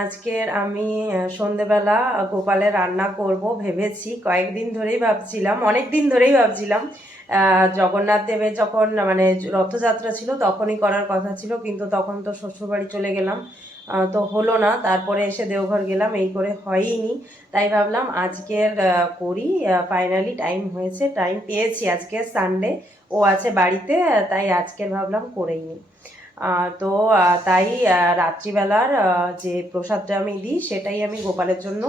আজকের আমি সন্ধেবেলা গোপালের রান্না করব ভেবেছি। কয়েকদিন ধরেই ভাবছিলাম অনেক দিন ধরেই ভাবছিলাম জগন্নাথ দেবের যখন মানে রথযাত্রা ছিল তখনই করার কথা ছিল, কিন্তু তখন তো শ্বশুরবাড়ি চলে গেলাম তো হলো না। তারপরে এসে দেওঘর গেলাম, এই করে হয়ইনি। তাই ভাবলাম আজকের করি ফাইনালি টাইম হয়েছে টাইম পেয়েছি আজকে সানডে ও আছে বাড়িতে, তাই আজকের ভাবলাম করেই নিই তো তাই রাত্রিবেলার যে প্রসাদটা আমি দিই, সেটাই আমি গোপালের জন্য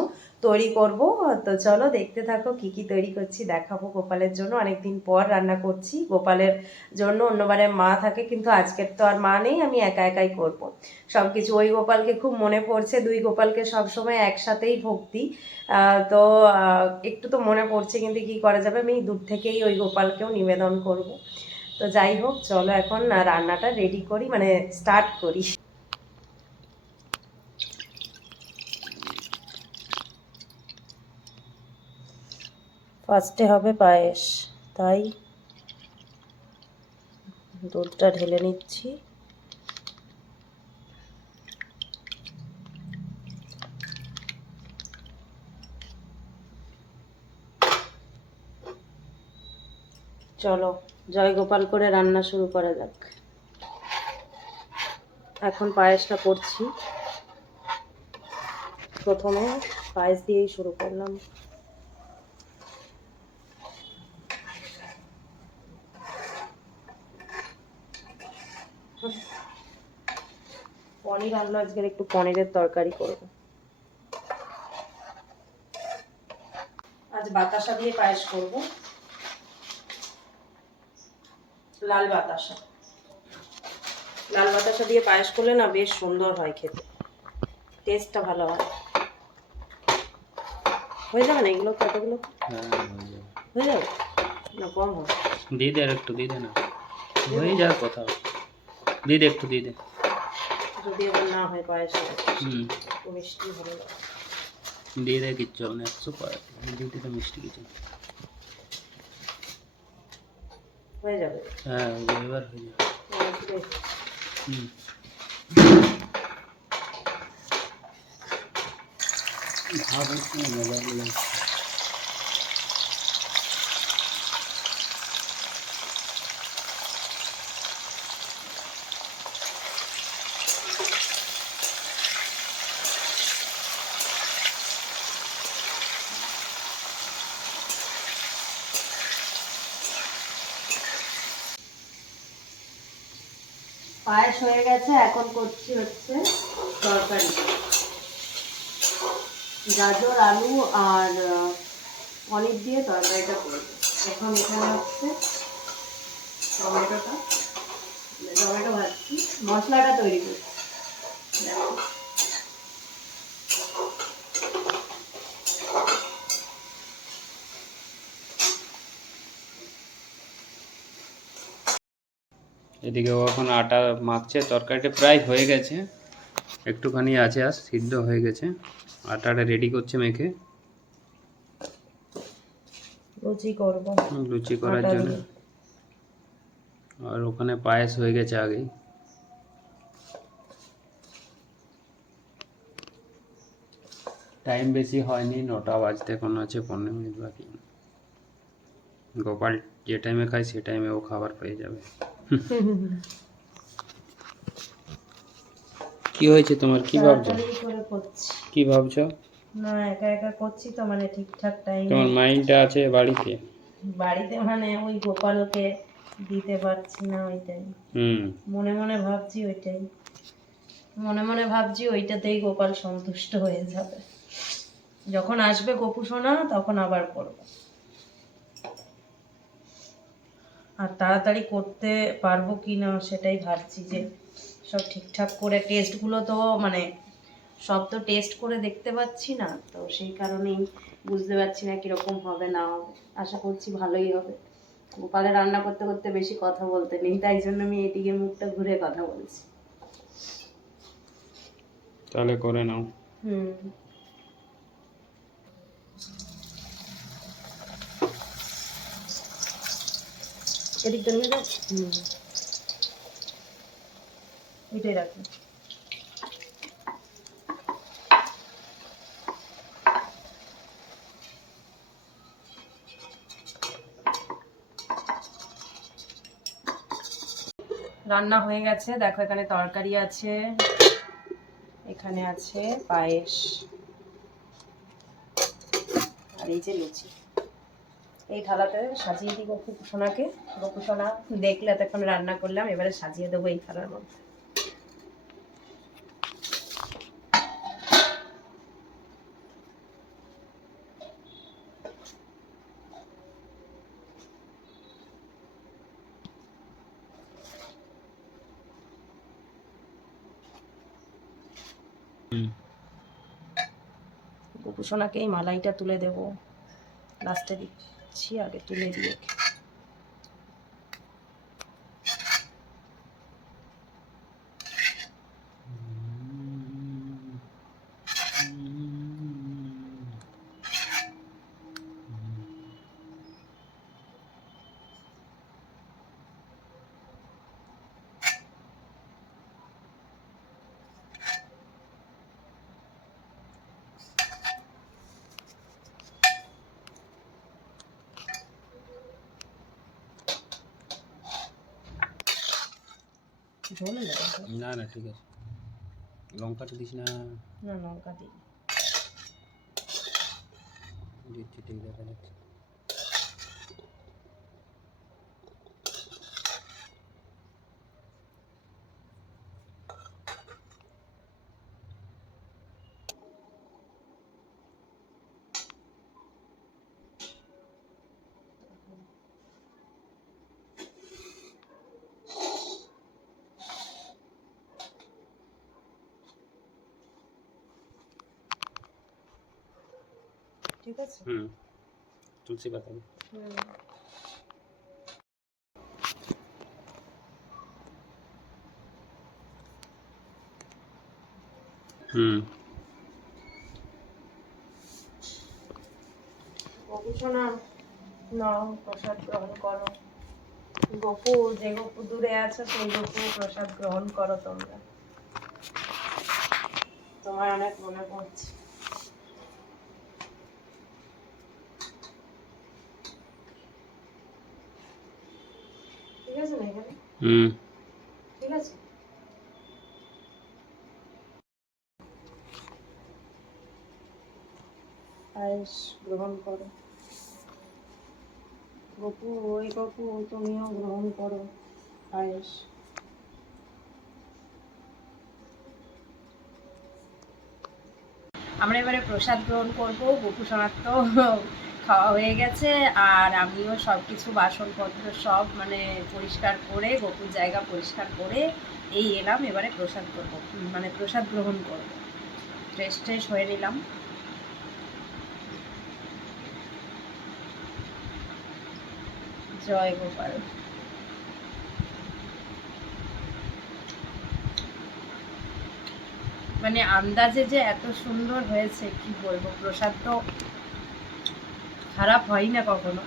তৈরি করব। তো চলো দেখতে থাকো কি কি তৈরি করছি, দেখাবো গোপালের জন্য। অনেকদিন পর রান্না করছি, গোপালের জন্য অন্যবারে মা থাকে, কিন্তু আজকের তো আর মা নেই, আমি একা একাই করব। সব কিছু ওই গোপালকে খুব মনে পড়ছে, দুই গোপালকে সবসময় একসাথেই ভক্তি তো একটু তো মনে পড়ছে কিন্তু কি করা যাবে, আমি দূর থেকেই ওই গোপালকেও নিবেদন করব। তো যাই হোক, চলো এখন রান্নাটা রেডি করি মানে স্টার্ট করি। ফার্স্টে হবে পায়েস, তাই দুধটা ঢেলে নিচ্ছি। চলো। জয় গোপাল করে রান্না শুরু করা যাক। এখন পায়েসটা করছি। প্রথমে পায়েস দিয়েই শুরু করলাম। পনির আনলো আজকের একটু পনিরের তরকারি করব। আজ বাতাসা দিয়ে পায়েস করব। লাল বাতাসা। লাল বাতাসা দিয়ে পায়েস করলে না বেশ সুন্দর হয় খেতে। টেস্টটা ভালো হয়। হয়ে যাবে না এগুলো কতগুলো? হ্যাঁ হয়ে যাবে। না কম হবে। দিয়ে দে আর একটু দিয়ে দে না। হয়ে যাবে কোথাও দিয়ে দে একটু দিয়ে দে। যদি এবার না হয় পায়েস হুম। মিষ্টি ভালো দিয়ে দে কিচ্ছু হবে না একশো দিয়ে দে তো মিষ্টি কিছু। হয়ে যাবে হ্যাঁ এবার হয়ে যাবে বেশ। হুম ভাব হচ্ছে না মোবাইল লাগছে পায়েস হয়ে গেছে, এখন করছি হচ্ছে তরকারি। গাজর, আলু আর পনির দিয়ে তরকারিটা করব। এখন এখানে হচ্ছে টমেটোটা, টমেটো ভাজছি, মশলাটা তৈরি করছি। এদিকে ও এখন আটা মাখছে তরকারিটা প্রায় হয়ে গেছে। একটুখানি আছে আর সিদ্ধ হয়ে গেছে। আটাটা রেডি করছে মেখে। লুচি করব। লুচি করার জন্য। আর ওখানে পায়েস হয়ে গেছে আগেই। টাইম বেশি হয়নি নটা বাজতে এখন আছে পনেরো মিনিট বাকি। গোপাল যে টাইমে খায় সে টাইমে ও খাবার পেয়ে যাবে। কি হয়েছে তোমার? কি ভাবছ? কি ভাবছ? না একা একা করছি তো মানে ঠিকঠাক টাইম তোমার মাইন্ডটা আছে বাড়িতে? বাড়িতে মানে ওই গোপালকে দিতে পারছি না ওইটাই হুম। মনে মনে ভাবছি ওইটাই মনে মনে ভাবছি ওইটাতেই গোপাল সন্তুষ্ট হয়ে যাবে। যখন আসবে গোপু সোনা তখন আবার করব আর তাড়াতাড়ি করতে পারব কি না সেটাই ভাবছি যে সব ঠিকঠাক করে টেস্টগুলো তো মানে সব তো টেস্ট করে দেখতে পাচ্ছি না তো সেই কারণেই বুঝতে পারছি না কীরকম হবে না হবে। আশা করছি ভালোই হবে। গোপালে রান্না করতে করতে বেশি কথা বলতে নেই তাই জন্য আমি এদিকে মুখটা ঘুরে কথা বলছি। তাহলে করে নাও। হুম। নিয়ে এটাই রাখবে। রান্না হয়ে গেছে। দেখো, এখানে তরকারি আছে, এখানে আছে পায়েস, আর এই যে লুচি। এই থালাতে সাজিয়ে দিই গপু সোনাকে গপু সোনা দেখলে এতক্ষণ রান্না করলাম এবারে সাজিয়ে দেবো এই থালার মধ্যে। হুম। গপু সোনাকে এই মালাইটা তুলে দেবো। লাস্টে দিচ্ছি আগে তুলে দিয়ে ঝোল নেই না না ঠিক আছে। লঙ্কাটা দিস না। না লঙ্কা দিই। দিচ্ছি ঠিক দেখা যাচ্ছে। ঠিক আছে? হুম। তুলসী পাতা হুম। হুম গপু সোনা প্রসাদ গ্রহণ করো। গপু যে গপু দূরে আছে সেই গপু প্রসাদ গ্রহণ করো তোমরা। তোমার অনেক মনে পড়ছে ঠিক আছে না এখানে হুম। ঠিক আছে। গ্রহণ করো। গপু ওই গপু তুমিও গ্রহণ করো পায়েস আমরা এবারে প্রসাদ গ্রহণ করব গপু সোনার তো খাওয়া হয়ে গেছে, আর আমিও সব কিছু বাসনপত্র সব মানে পরিষ্কার করে, গপুর জায়গা পরিষ্কার করে এই এলাম, এবারে প্রসাদ করব মানে প্রসাদ গ্রহণ করব। ফ্রেশ ট্রেশ হয়ে নিলাম। জয় গোপাল। মানে আন্দাজে যে এত সুন্দর হয়েছে, কি বলব? প্রসাদ তো খারাপ হয় না কখনো।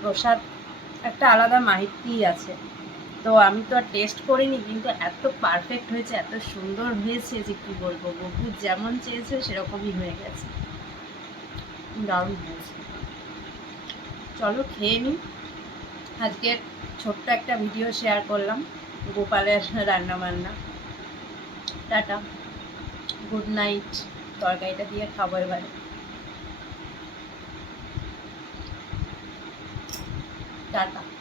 প্রসাদ একটা আলাদা মাহিতি আছে। তো আমি তো আর টেস্ট করিনি, কিন্তু এত পারফেক্ট হয়েছে, এত সুন্দর হয়েছে যে কি বলব গপু যেমন চেয়েছে সেরকমই হয়ে গেছে। দারুণ হয়েছে। চলো খেয়ে নিই আজকে ছোট্ট একটা ভিডিও শেয়ার করলাম, গোপালের রান্না বান্না টাটা। গুড নাইট তরকারিটা দিয়ে খাবার এবারে টাটা